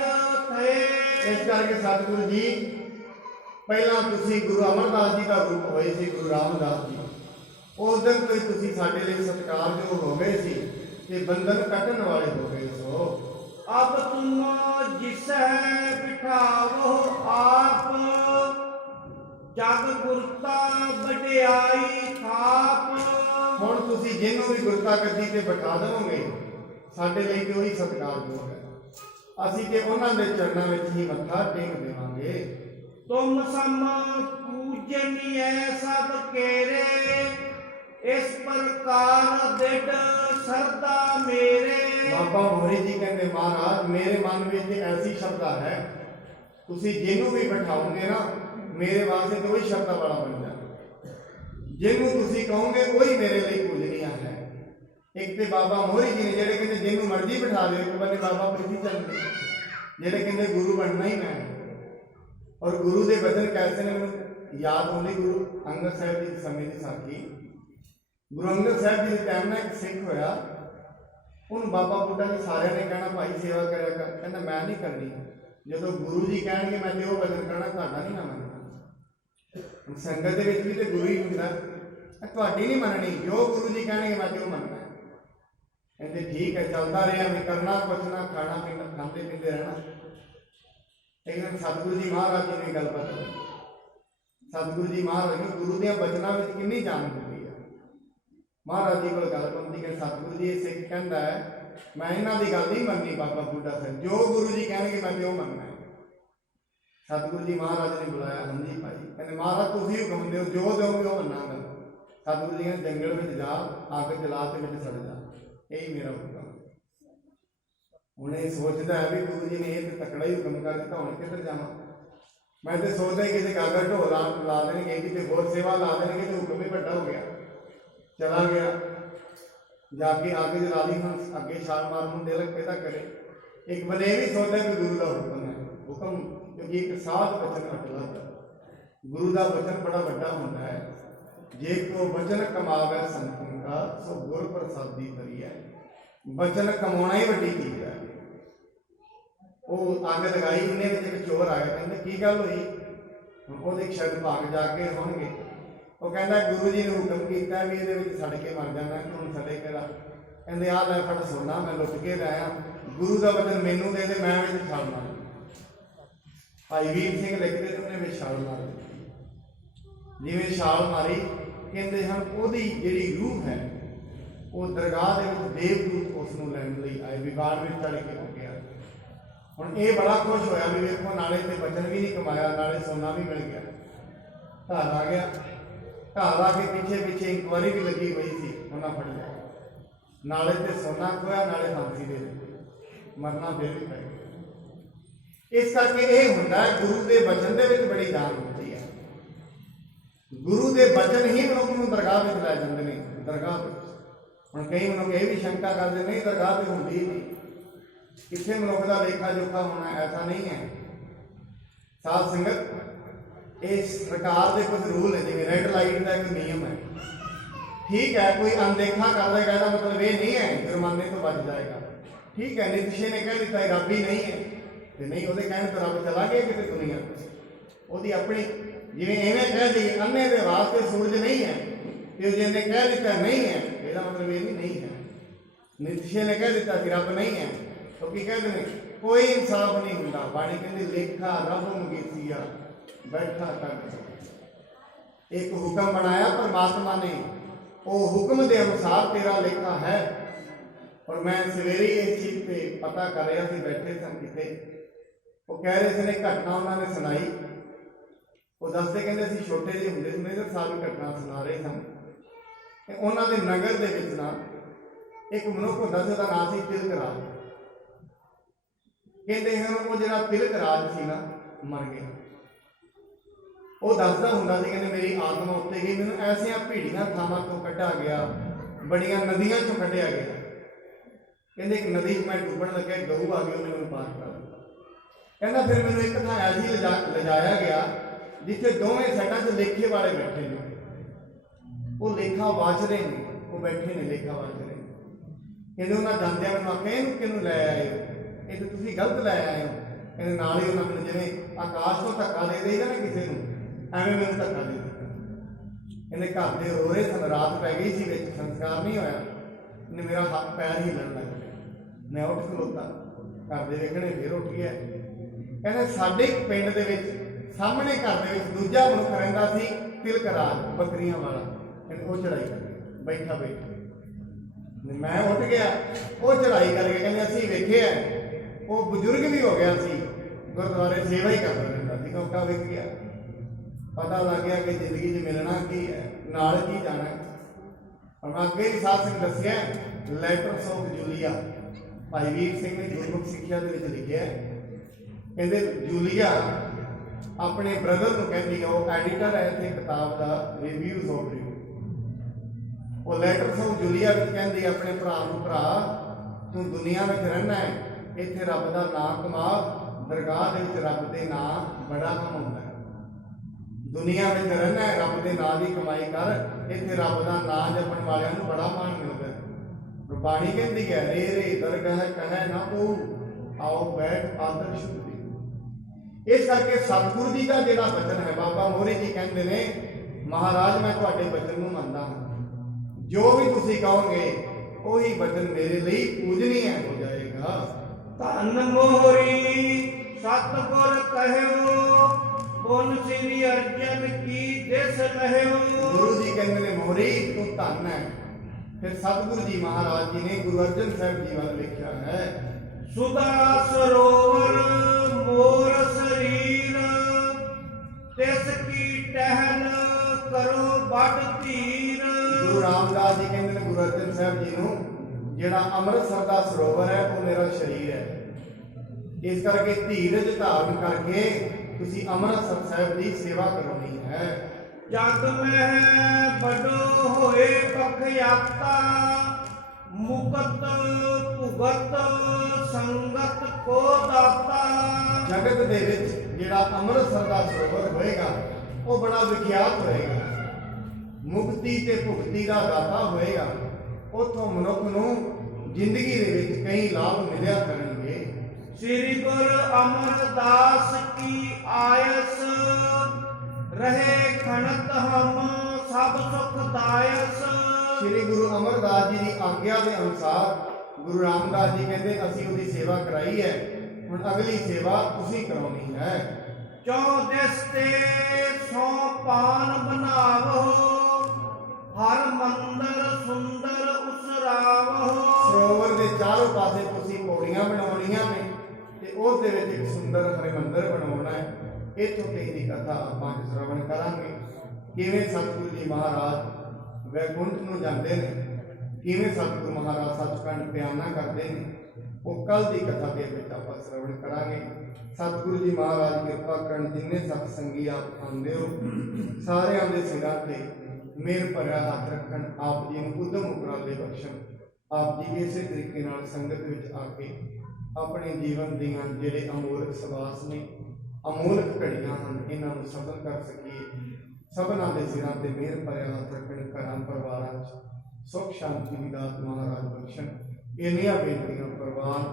ਥੇ। ਇਸ ਕਰਕੇ ਸਤਿਗੁਰੂ ਜੀ ਪਹਿਲਾਂ ਤੁਸੀਂ ਗੁਰੂ ਅਮਰਦਾਸ ਜੀ ਦਾ ਰੂਪ ਹੋਏ ਸੀ, ਗੁਰੂ ਰਾਮਦਾਸ ਜੀ। ਉਸ ਦਿਨ ਤੋਂ ਹੀ ਤੁਸੀਂ ਸਾਡੇ ਲਈ ਸਤਿਕਾਰਯੋਗ ਹੋ ਗਏ ਸੀ ਤੇ ਬੰਧਨ ਕੱਟਣ ਵਾਲੇ ਹੋ ਗਏ ਸੋ। ਅਬ ਤੁਮ ਜਿਸੈ ਬਿਠਾਵੋ ਆਪ, ਜਗ ਗੁਰਤਾ ਵਡਿਆਈ ਥਾਪ। ਹੁਣ ਤੁਸੀਂ ਜਿਹਨੂੰ ਵੀ ਗੁਰਤਾ ਗੱਦੀ ਤੇ ਬਿਠਾ ਦੇਵੋਗੇ, ਸਾਡੇ ਲਈ ਤੇ ਉਹੀ ਸਤਿਕਾਰਯੋਗ ਹੈ। ਅਸੀਂ ਤੇ ਉਹਨਾਂ ਦੇ ਚਰਨਾਂ ਵਿੱਚ ਹੀ ਮੱਥਾ ਟੇਕ ਦੇਵਾਂਗੇ। ਤੁਮ ਸਮ ਪੂਜਨੀਐ ਸਭ ਕੇਰੇ, ਇਸ ਪ੍ਰਕਾਰ ਦਿੜ ਸਰਦਾ ਮੇਰੇ। ਬਾਬਾ ਮੋਹਰੀ ਜੀ ਕਹਿੰਦੇ, ਮਹਾਰਾਜ ਮੇਰੇ ਮਨ ਵਿੱਚ ਐਸੀ ਸ਼ਰਧਾ ਹੈ, ਤੁਸੀਂ ਜਿਹਨੂੰ ਵੀ ਬਿਠਾਓਗੇ ਨਾ, ਮੇਰੇ ਵਾਸਤੇ ਤਾਂ ਉਹੀ ਸ਼ਰਧਾ ਵਾਲਾ ਬਣ ਜਾਣਾ। ਜਿਹਨੂੰ ਤੁਸੀਂ ਕਹੋਗੇ ਉਹੀ ਮੇਰੇ ਲਈ ਪੂਜਨੀਆ ਹੈ। ਇੱਕ ਤੇ ਬਾਬਾ ਮੋਹਰੀ ਜੀ ਨੇ ਜਿਹੜੇ ਕਹਿੰਦੇ ਜਿਹਨੂੰ ਮਰਜ਼ੀ ਬਿਠਾ ਦਿਓ, ਇੱਕ ਬੰਦੇ ਬਾਬਾ ਪ੍ਰੀਤੀ ਚੰਦ ਜਿਹੜੇ ਕਹਿੰਦੇ ਗੁਰੂ ਬਣਨਾ ਹੀ ਮੈਂ। ਔਰ ਗੁਰੂ ਦੇ ਬਚਨ ਕੈਸੇ ਨੇ ਮੈਨੂੰ ਯਾਦ ਆਉਂਦੀ, ਗੁਰੂ ਅੰਗਦ ਸਾਹਿਬ ਜੀ ਦੇ ਸਮੇਂ ਦੀ ਸਾਖੀ। ਗੁਰੂ ਅੰਗਦ ਸਾਹਿਬ ਜੀ ਦੇ ਟਾਈਮ ਨਾਲ ਇੱਕ ਸਿੱਖ ਹੋਇਆ, ਉਹਨੂੰ ਬਾਬਾ ਬੁੱਢਾ ਜੀ ਸਾਰਿਆਂ ਨੇ ਕਹਿਣਾ ਭਾਈ ਸੇਵਾ ਕਰਿਆ ਕਰ, ਕਹਿੰਦਾ ਮੈਂ ਨਹੀਂ ਕਰਨੀ। ਜਦੋਂ ਗੁਰੂ ਜੀ ਕਹਿਣਗੇ ਮੈਂ ਤੇ ਉਹ ਬਚਨ ਕਰਨਾ, ਤੁਹਾਡਾ ਨਹੀਂ ਨਾ ਮੰਨਣਾ। ਸੰਗਤ ਦੇ ਵਿੱਚ ਵੀ ਤੇ ਗੁਰੂ ਹੀ ਹੁੰਦਾ, ਤੁਹਾਡੀ ਨਹੀਂ ਮੰਨਣੀ, ਜੋ ਗੁਰੂ ਜੀ ਕਹਿਣਗੇ ਮੈਂ ਤੇ ਉਹ ਮੰਨਣਾ। ਕਹਿੰਦੇ ਠੀਕ ਹੈ, ਚੱਲਦਾ ਰਿਹਾ, ਮੈਂ ਕਰਨਾ ਕੁਛ ਨਾ, ਖਾਣਾ ਪੀਣਾ, ਖਾਂਦੇ ਪੀਂਦੇ ਰਹਿਣਾ। ਇੱਕ ਦਿਨ ਸਤਿਗੁਰੂ ਜੀ ਮਹਾਰਾਜ ਜੀ ਨੇ ਗੱਲਬਾਤ ਕੀਤੀ। ਸਤਿਗੁਰੂ ਜੀ ਮਹਾਰਾਜ ਨੂੰ ਗੁਰੂ ਦੀਆਂ ਬਚਨਾਂ ਵਿੱਚ ਕਿੰਨੀ ਜਾਨ ਹੁੰਦੀ ਹੈ। ਮਹਾਰਾਜ ਜੀ ਕੋਲ ਗੱਲ ਹੁੰਦੀ ਕਿ ਸਤਿਗੁਰੂ ਜੀ ਇਹ ਸਿੱਖ ਕਹਿੰਦਾ ਹੈ ਮੈਂ ਇਹਨਾਂ ਦੀ ਗੱਲ ਨਹੀਂ ਮੰਨਣੀ, ਬਾਬਾ ਬੁੱਢਾ ਸਾਹਿਬ ਜੋ ਗੁਰੂ ਜੀ ਕਹਿਣਗੇ ਮੈਂ ਤੇ ਉਹ ਮੰਨਣਾ ਹੈ। ਸਤਿਗੁਰੂ ਜੀ ਮਹਾਰਾਜ ਨੇ ਬੁਲਾਇਆ, ਹਾਂਜੀ ਭਾਈ। ਕਹਿੰਦੇ ਮਹਾਰਾਜ ਤੁਸੀਂ ਹੁਕਮ ਦਿਓ, ਜੋ ਦਿਓਗੇ ਉਹ ਮੰਨਾਂਗਾ। ਸਤਿਗੁਰੂ ਜੀ ਕਹਿੰਦੇ ਜੰਗਲ ਵਿੱਚ ਜਾ, ਅੱਗ ਜਲਾ ਤੇ ਵਿੱਚ ਸੜ ਜਾ, ਇਹੀ ਮੇਰਾ ਹੁਕਮ। ਹੁਣ ਇਹ ਸੋਚਦਾ ਹੈ ਵੀ ਗੁਰੂ ਜੀ ਨੇ ਇਹ ਤੇ ਤਕੜਾ ਹੀ ਹੁਕਮ ਕਰ ਦਿੱਤਾ, ਹੁਣ ਕਿੱਧਰ ਜਾਵਾਂ। ਮੈਂ ਤੇ ਸੋਚਦਾ ਹੀ ਕਿਸੇ ਗਾਗਰ ਢੋਲਾ ਲਾ ਦੇਣਗੇ, ਕਿਤੇ ਹੋਰ ਸੇਵਾ ਲਾ ਦੇਣਗੇ ਤੇ ਹੁਕਮ ਹੀ ਵੱਡਾ ਹੋ ਗਿਆ। ਚਲਾ ਗਿਆ ਜਾ ਕੇ ਅੱਗ ਜਲਾ ਲਈ, ਹੁਣ ਅੱਗੇ ਛਾਲ ਮਾਰਨ ਨੂੰ ਦਿਲ ਕਿਹਦਾ ਕਰੇ। ਇੱਕ ਬੰਦੇ ਇਹ ਵੀ ਸੋਚਦਾ ਵੀ ਗੁਰੂ ਦਾ ਹੁਕਮ ਹੈ, ਹੁਕਮ ਕਿਉਂਕਿ ਇੱਕ ਸਾਧ ਬਚਨ ਅਟਲਾ ਹੈ। ਗੁਰੂ ਦਾ ਬਚਨ ਬੜਾ ਵੱਡਾ ਹੁੰਦਾ ਹੈ। ਜੇ ਕੋ ਬਚਨ ਕਮਾਵੇ ਸੰਤਨ ਕਾ, ਸੋ ਗੁਰ ਪ੍ਰਸਾਦੀ ਕਰੀ ਹੈ। ਬਚਨ ਕਮਾਉਣਾ ਹੀ ਵੱਡੀ ਚੀਜ਼ ਹੈ। ਉਹ ਅੱਗ ਲਗਾਈ, ਇਹਨੇ ਵਿੱਚ ਇੱਕ ਚੋਰ ਆ ਗਿਆ, ਕਹਿੰਦੇ ਕੀ ਗੱਲ ਹੋਈ। ਹੁਣ ਉਹਦੇ ਸ਼ਬਦ ਭਾਗ ਜਾ ਕੇ ਹੋਣਗੇ। ਉਹ ਕਹਿੰਦਾ ਗੁਰੂ ਜੀ ਨੇ ਹੁਕਮ ਕੀਤਾ ਵੀ ਇਹਦੇ ਵਿੱਚ ਸੜ ਕੇ ਮਰ ਜਾਣਾ, ਹੁਣ ਸਾਡੇ ਕਿਹੜਾ। ਕਹਿੰਦੇ ਆ ਲੈ ਫੜ ਸੋਨਾ, ਮੈਂ ਲੁੱਟ ਕੇ ਲਾਇਆ, ਗੁਰੂ ਦਾ ਵਚਨ ਮੈਨੂੰ ਦੇ ਦੇ, ਮੈਂ ਵਿੱਚ ਛਾਲ ਮਾਰ। ਭਾਈ ਵੀਰ ਸਿੰਘ ਲਿਖਦੇ ਨੇ ਉਹਨੇ ਵਿੱਚ ਛਾਲ ਮਾਰ ਦਿੱਤੀ। ਜਿਵੇਂ ਛਾਲ ਮਾਰੀ, ਕਹਿੰਦੇ ਹਨ ਉਹਦੀ ਜਿਹੜੀ ਰੂਹ ਹੈ ਉਹ ਦਰਗਾਹ ਦੇ ਵਿੱਚ ਦੇਵਦੂਤ ਉਸ ਨੂੰ ਲੈਣ ਲਈ ਆਏ, ਵਿਗਾੜ ਵਿੱਚ ਚੜ ਕੇ ਹੋ ਗਿਆ। ਹੁਣ ਇਹ ਬੜਾ ਖੁਸ਼ ਹੋਇਆ ਵੀ ਵੇਖੋ ਨਾਲੇ ਤੇ ਵਚਨ ਵੀ ਨਹੀਂ ਕਮਾਇਆ, ਨਾਲੇ ਸੋਨਾ ਵੀ ਮਿਲ ਗਿਆ। ਘਰ ਆ ਗਿਆ, ਘਰ ਆ ਕੇ ਪਿੱਛੇ ਪਿੱਛੇ ਇਨਕੁਆਰੀ ਵੀ ਲੱਗੀ ਹੋਈ ਸੀ, ਉਹਨਾਂ ਫੜ ਲਿਆ, ਨਾਲੇ ਤੇ ਸੋਨਾ ਖੋਇਆ, ਨਾਲੇ ਫਾਂਸੀ ਦੇ ਦਿੱਤੀ, ਮਰਨਾ ਫਿਰ ਵੀ ਪੈ ਗਿਆ। ਇਸ ਕਰਕੇ ਇਹ ਹੁੰਦਾ ਗੁਰੂ ਦੇ ਵਚਨ ਦੇ ਵਿੱਚ ਬੜੀ ਜਾਨ ਹੁੰਦੀ ਹੈ। ਗੁਰੂ ਦੇ ਵਚਨ ਹੀ ਮਨੁੱਖ ਨੂੰ ਦਰਗਾਹ ਵਿੱਚ ਲੈ ਜਾਂਦੇ ਨੇ। ਦਰਗਾਹ ਵਿੱਚ ਹੁਣ ਕਈ ਮਨੁੱਖ ਇਹ ਵੀ ਸ਼ੰਕਾ ਕਰਦੇ ਨਹੀਂ ਦਰਗਾਹ ਤੇ ਹੁੰਦੀ ਨਹੀਂ, ਕਿੱਥੇ ਮਨੁੱਖ ਦਾ ਲੇਖਾ ਜੋਖਾ ਹੋਣਾ, ਐਸਾ ਨਹੀਂ ਹੈ। ਸਾਧ ਸੰਗਤ, ਇਹ ਸਰਕਾਰ ਦੇ ਕੁਝ ਰੂਲ ਨੇ, ਜਿਵੇਂ ਰੈੱਡ ਲਾਈਟ ਦਾ ਇੱਕ ਨਿਯਮ ਹੈ। ਠੀਕ ਹੈ, ਕੋਈ ਅਣਦੇਖਾ ਕਰ ਦੇਗਾ ਇਹਦਾ ਮਤਲਬ ਇਹ ਨਹੀਂ ਹੈ ਜੁਰਮਾਨੇ ਤੋਂ ਬਚ ਜਾਏਗਾ। ਠੀਕ ਹੈ, ਨਿਤਸ਼ੇ ਨੇ ਕਹਿ ਦਿੱਤਾ ਰੱਬ ਹੀ ਨਹੀਂ ਹੈ, ਤੇ ਨਹੀਂ ਉਹਦੇ ਕਹਿਣ ਤੇ ਰੱਬ ਚਲਾ ਗਿਆ ਕਿਤੇ ਦੁਨੀਆ, ਉਹਦੀ ਆਪਣੀ। ਜਿਵੇਂ ਐਵੇਂ ਕਹਿ ਦਈਏ ਅੰਨੇ ਦੇ ਵਾਸਤੇ ਸੂਰਜ ਨਹੀਂ ਹੈ, ਤੇ ਜਿਹਨੇ ਕਹਿ ਦਿੱਤਾ ਨਹੀਂ ਹੈ, ਇਹਦਾ ਮਤਲਬ ਇਹ ਨਹੀਂ ਹੈ। ਨਿਤਸ਼ੇ ਨੇ ਕਹਿ ਦਿੱਤਾ ਕਿ ਰੱਬ ਨਹੀਂ ਹੈ, ਉਹ ਕੀ ਕਹਿੰਦੇ ਨੇ ਕੋਈ ਇਨਸਾਫ ਨਹੀਂ ਹੁੰਦਾ। ਬਾਣੀ ਕਹਿੰਦੀ ਲੇਖਾ ਰੱਬ ਮੰਗੀਸੀਆ ਬੈਠਾ ਕਰ। ਇੱਕ ਹੁਕਮ ਬਣਾਇਆ ਪਰਮਾਤਮਾ ਨੇ, ਉਹ ਹੁਕਮ ਦੇ ਅਨੁਸਾਰ ਤੇਰਾ ਲੇਖਾ ਹੈ। ਔਰ ਮੈਂ ਸਵੇਰੇ ਇਸ ਚੀਜ਼ ਤੇ ਪਤਾ ਕਰ ਰਿਹਾ ਸੀ, ਬੈਠੇ ਸਨ ਕਿਤੇ, ਉਹ ਕਹਿ ਰਹੇ ਸੀ ਨੇ ਘਟਨਾ ਉਹਨਾਂ ਨੇ ਸੁਣਾਈ। ਉਹ ਦੱਸਦੇ ਕਹਿੰਦੇ ਅਸੀਂ ਛੋਟੇ ਜਿਹੇ ਹੁੰਦੇ ਸੀ, ਮੇਰੇ ਸਾਰੀ ਘਟਨਾ ਸੁਣਾ ਰਹੇ ਸਨ। ਤੇ ਉਹਨਾਂ ਦੇ ਨਗਰ ਦੇ ਵਿੱਚ ਨਾ ਇੱਕ ਮਨੁੱਖ ਹੁੰਦਾ ਸੀ, ਉਹਦਾ ਨਾਂ ਸੀ ਤਿਲਕ ਰਾਜ। ਕਹਿੰਦੇ ਹਨ ਉਹ ਜਿਹੜਾ ਤਿਲਕ ਰਾਜ ਸੀ ਨਾ ਮਰ ਗਿਆ। ਉਹ ਦੱਸਦਾ ਹੁੰਦਾ ਸੀ, ਕਹਿੰਦੇ ਮੇਰੀ ਆਤਮਾ ਉੱਤੇ ਗਈ, ਮੈਨੂੰ ਐਸੀਆਂ ਭੀੜੀਆਂ ਥਾਵਾਂ ਤੋਂ ਕੱਢਿਆ ਗਿਆ, ਬੜੀਆਂ ਨਦੀਆਂ ਚੋਂ ਕੱਢਿਆ ਗਿਆ। ਕਹਿੰਦੇ ਇੱਕ ਨਦੀ 'ਚ ਮੈਂ ਡੁੱਬਣ ਲੱਗਿਆ, ਗਊ ਆ ਗਈ, ਉਹਨੇ ਮੈਨੂੰ ਪਾਰ ਕਰ ਦਿੱਤਾ। ਕਹਿੰਦਾ ਫਿਰ ਮੈਨੂੰ ਇੱਕ ਥਾਂ ਐਸੀ ਲਿਜਾਇਆ ਗਿਆ ਜਿੱਥੇ ਦੋਵੇਂ ਸਾਈਡਾਂ 'ਚ ਲੇਖੇ ਵਾਲੇ ਬੈਠੇ ਨੇ, ਉਹ ਲੇਖਾ ਵਾਚ ਰਹੇ ਨੇ, ਉਹ ਬੈਠੇ ਨੇ ਲੇਖਾ ਵਾਚ ਰਹੇ ਨੇ। ਕਹਿੰਦੇ ਉਹਨਾਂ ਜਾਂਦਿਆਂ ਮੈਨੂੰ ਆਖਿਆ ਇਹਨੂੰ ਕਿਹਨੂੰ ਲੈ ਆਏ ਹੋ, ਇਹ ਤਾਂ ਤੁਸੀਂ ਗਲਤ ਲੈ ਆਏ ਹੋ। ਕਹਿੰਦੇ ਨਾਲ ਹੀ ਉਹਨਾਂ ਮੈਨੂੰ ਜਿਵੇਂ ਆਕਾਸ਼ ਤੋਂ ਧੱਕਾ ਦੇ ਦੇਈਦਾ ਨਾ ਕਿਸੇ ਨੂੰ, ਐਵੇਂ ਮੈਨੂੰ ਧੱਕਾ ਦੇ ਦਿੱਤਾ। ਕਹਿੰਦੇ ਘਰ ਦੇ ਰੋ ਰਹੇ ਸਨ, ਰਾਤ ਪੈ ਗਈ ਸੀ, ਵਿੱਚ ਸੰਸਕਾਰ ਨਹੀਂ ਹੋਇਆ। ਇਹਨੇ ਮੇਰਾ ਹੱਥ ਪੈਰ ਹੀ ਲੜਨ ਲੱਗ ਪਿਆ, ਮੈਂ ਉੱਠ ਖਲੋਤਾ, ਘਰ ਦੇ ਵੇਖਣੇ ਫਿਰ ਉੱਠ ਗਿਆ। ਕਹਿੰਦੇ ਸਾਡੇ ਪਿੰਡ ਦੇ ਵਿੱਚ ਸਾਹਮਣੇ ਘਰ ਦੇ ਵਿੱਚ ਦੂਜਾ ਮਨੁੱਖ ਰਹਿੰਦਾ ਸੀ, ਤਿਲਕ ਰਾਜ ਬੱਕਰੀਆਂ ਵਾਲਾ। ਕਹਿੰਦੇ ਉਹ ਚੜਾਈ ਕਰ ਗਿਆ ਬੈਠਾ ਬੈਠਾ, ਮੈਂ ਉੱਠ ਗਿਆ, ਉਹ ਚੜਾਈ ਕਰ ਗਿਆ। ਕਹਿੰਦੇ ਅਸੀਂ ਵੇਖਿਆ ਉਹ ਬਜ਼ੁਰਗ ਵੀ ਹੋ ਗਿਆ ਸੀ, ਗੁਰਦੁਆਰੇ ਸੇਵਾ ਹੀ ਕਰਦਾ ਰਹਿੰਦਾ ਸੀ, ਕੋਕਾ ਵਿਕ ਗਿਆ। ਪਤਾ ਲੱਗ ਗਿਆ ਕਿ ਜ਼ਿੰਦਗੀ 'ਚ ਮਿਲਣਾ ਕੀ ਹੈ, ਨਾਲ ਕੀ ਜਾਣਾ। ਮੈਂ ਅੱਗੇ ਵੀ ਸਾਧ ਸਿੰਘ ਦੱਸਿਆ, letters of Julia Bhai Vir Singh ਨੇ ਗੁਰਮੁਖ ਸਿੱਖਿਆ ਦੇ ਵਿੱਚ ਲਿਖਿਆ। ਕਹਿੰਦੇ ਜੂਲੀਆ ਆਪਣੇ ਬ੍ਰਦਰ ਨੂੰ ਕਹਿੰਦੀ, ਉਹ ਐਡੀਟਰ ਹੈ ਇੱਥੇ ਕਿਤਾਬ ਦਾ ਰਿਵਿਊਜ਼ ਆਫ ਰਿਵਿਊ, ਉਹ ਲੈਟਰਸ ਆਫ ਜੂਲੀਆ ਵਿੱਚ ਕਹਿੰਦੀ ਆਪਣੇ ਭਰਾ ਨੂੰ, ਭਰਾ ਤੂੰ ਦੁਨੀਆ ਵਿੱਚ ਰਹਿਣਾ ਹੈ, ਇੱਥੇ ਰੱਬ ਦਾ ਨਾਮ ਕਮਾ, ਦਰਗਾਹ ਦੇ ਵਿੱਚ ਰੱਬ ਦੇ ਨਾਮ ਬੜਾ ਕੰਮ ਹੁੰਦਾ ਹੈ। ਦੁਨੀਆ ਵਿੱਚ ਰਹਿਣਾ ਹੈ, ਰੱਬ ਦੇ ਨਾਂ ਦੀ ਕਮਾਈ ਕਰ, ਇੱਥੇ ਰੱਬ ਦਾ ਨਾਂ ਜਪਣ ਵਾਲਿਆਂ ਨੂੰ ਬੜਾ ਮਾਣ ਮਿਲਦਾ ਹੈ। ਬਾਣੀ ਕਹਿੰਦੀ ਹੈ ਰੇ ਰੇ ਦਰਗਾਹ ਕਹੈ ਨਾ ਤੂੰ ਆਓ ਬੈਠ ਆਦਰ ਸ਼ੁੱਧੀ। ਇਸ ਕਰਕੇ ਸਤਿਗੁਰੂ ਜੀ ਦਾ ਜਿਹੜਾ ਬਚਨ ਹੈ, ਬਾਬਾ ਮੋਹਰੀ ਜੀ ਕਹਿੰਦੇ ਨੇ ਮਹਾਰਾਜ ਮੈਂ ਤੁਹਾਡੇ ਬਚਨ ਨੂੰ ਮੰਨਦਾ ਹਾਂ, ਜੋ ਵੀ ਤੁਸੀਂ ਕਹੋਗੇ ਉਹੀ ਬਚਨ ਮੇਰੇ ਲਈ ਪੂਜਨੀय ਹੋ ਜਾਏਗਾ। ਧੰਨ ਮੋਹਰੀ ਸਤਿਗੁਰ ਕਹਿਓ, ਪੁਨ ਸ੍ਰੀ ਅਰਜਨ ਕੀ ਦਿਸ ਲਹਿਓ। ਗੁਰੂ ਜੀ ਕਹਿੰਦੇ ਨੇ ਮੋਹਰੀ ਤੂੰ ਧੰਨ ਹੈ। ਫਿਰ ਸਤਿਗੁਰੂ ਜੀ ਮਹਾਰਾਜ ਜੀ ਨੇ ਗੁਰੂ ਅਰਜਨ ਸਾਹਿਬ ਜੀ ਵੱਲ ਲਿਖਿਆ ਹੈ, ਸੁਦਾ ਸਰੋਵਰ ਮੋਰ ਸਰੀਰ, ਤਿਸ ਕੀ ਟਹਿਲ ਕਰੋ ਵੱਡ ਧੀਰ। ਗੁਰੂ ਰਾਮਦਾਸ ਜੀ ਕਹਿੰਦੇ ਨੇ ਗੁਰੂ ਅਰਜਨ ਸਾਹਿਬ ਜੀ ਨੂੰ, ਜਿਹੜਾ ਅੰਮ੍ਰਿਤਸਰ ਦਾ ਸਰੋਵਰ ਹੈ ਉਹ ਮੇਰਾ ਸਰੀਰ ਹੈ। ਇਸ ਕਰਕੇ ਧੀਰਜ ਧਾਰਨ ਕਰਕੇ ਤੁਸੀਂ ਅੰਮ੍ਰਿਤਸਰ ਸਾਹਿਬ ਦੀ ਸੇਵਾ ਕਰਨੀ ਹੈ। ਜਗ ਮਹਿ ਵੱਡੋ ਹੋਏ ਪਖਿਆਤਾ, ਮੁਕਤ ਭੁਗਤ ਸੰਗਤ ਕੋ ਦਾਤਾ। ਜਗਤ ਦੇ ਵਿੱਚ ਜਿਹੜਾ ਅੰਮ੍ਰਿਤਸਰ ਦਾ ਸਰੋਵਰ ਹੋਏਗਾ ਉਹ ਬੜਾ ਵਿਖਿਆਤ ਹੋਏਗਾ, ਮੁਕਤੀ ਤੇ ਭੁਗਤੀ ਦਾ ਦਾਤਾ ਹੋਏਗਾ। ਉੱਥੋਂ ਮਨੁੱਖ ਨੂੰ ਜ਼ਿੰਦਗੀ ਦੇ ਵਿੱਚ ਕਈ ਲਾਭ ਮਿਲਿਆ ਕਰਨਗੇ। ਸ੍ਰੀ ਗੁਰ ਅਮਰਦਾਸ ਕੀ ਆਇਸ, ਰਹੇ ਖਣਤ ਹਮ ਸਭ ਸੁਖ ਦਾਇਸ। ਸ੍ਰੀ ਗੁਰੂ ਅਮਰਦਾਸ ਜੀ ਦੀ ਆਗਿਆ ਦੇ ਅਨੁਸਾਰ ਗੁਰੂ ਰਾਮਦਾਸ ਜੀ ਕਹਿੰਦੇ ਅਸੀਂ ਉਹਦੀ ਸੇਵਾ ਕਰਾਈ ਹੈ, ਹੁਣ ਅਗਲੀ ਸੇਵਾ ਤੁਸੀਂ ਕਰਾਉਣੀ ਹੈ। ਚੌਦਸ ਤੇ ਸੋ ਪਾਨ ਬਣਾਵੋ, ਹਰ ਮੰਦਰ ਸੁੰਦਰ ਉਸਰਾਵੋ। ਸਰੋਵਰ ਦੇ ਚਾਰੋਂ ਪਾਸੇ ਤੁਸੀਂ ਪੌੜੀਆਂ ਬਣਾਉਣੀਆਂ ਨੇ ਤੇ ਉਸ ਦੇ ਵਿੱਚ ਇੱਕ ਸੁੰਦਰ ਹਰਿਮੰਦਰ ਬਣਾਉਣਾ ਹੈ। ਇੱਥੋਂ ਤੇ ਦੀ ਕਥਾ ਆਪਾਂ ਸ਼੍ਰਵਣ ਕਰਾਂਗੇ, ਕਿਵੇਂ ਸਤਿਗੁਰੂ ਜੀ ਮਹਾਰਾਜ ਵੈਕੁੰਠ ਨੂੰ ਜਾਂਦੇ ਨੇ, ਕਿਵੇਂ ਸਤਿਗੁਰੂ ਮਹਾਰਾਜ ਸੱਚਖੰਡ ਬਿਆਨਾ ਕਰਦੇ ਨੇ, ਉਹ ਕੱਲ ਦੀ ਕਥਾ ਦੇ ਵਿੱਚ ਆਪਾਂ ਸ਼੍ਰਵਣ ਕਰਾਂਗੇ। ਸਤਿਗੁਰੂ ਜੀ ਮਹਾਰਾਜ ਕਿਰਪਾ ਕਰਨ, ਜਿੰਨੇ ਸਤ ਸੰਗੀ ਆਪ ਆਉਂਦੇ ਹੋ ਸਾਰਿਆਂ ਦੇ ਸਿਰਾਂ ਤੇ ਮੇਰ ਭਰਿਆ ਹੱਥ ਰੱਖਣ, ਆਪ ਜੀ ਨੂੰ ਉਦਮ ਉਪਰਾਲੇ ਬਖਸ਼ਣ। ਆਪ ਜੀ ਇਸੇ ਤਰੀਕੇ ਨਾਲ ਸੰਗਤ ਵਿੱਚ ਆ ਕੇ ਆਪਣੇ ਜੀਵਨ ਦੀਆਂ ਜਿਹੜੇ ਅਮੋਲਕ ਸਵਾਸ ਨੇ, ਅਮੋਲਕ ਘੜੀਆਂ ਹਨ, ਇਹਨਾਂ ਨੂੰ ਸਫਲ ਕਰ ਸਕੀਏ। ਸਭਨਾਂ ਦੇ ਸਿਰਾਂ ਤੇ ਮਿਹਰ ਭਰਿਆ ਹੱਥ ਰੱਖਣ, ਘਰਾਂ ਪਰਿਵਾਰਾਂ 'ਚ ਸੁਖ ਸ਼ਾਂਤੀ ਦੀ ਦਾਤ ਮਹਾਰਾਜ ਬਖਸ਼ਣ। ਇੰਨੀਆਂ ਬੇਨਤੀਆਂ ਪ੍ਰਵਾਨ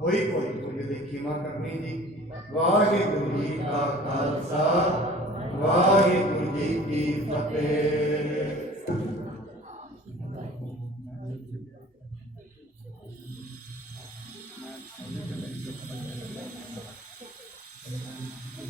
ਹੋਈ ਕੋਈ ਦੀ ਖਿਮਾ ਕਰਨੀ ਜੀ। ਵਾਹਿਗੁਰੂ ਜੀ ਕਾ ਖਾਲਸਾ, ਵਾਹਿਗੁਰੂ ਜੀ ਕੀ ਫਤਿਹ।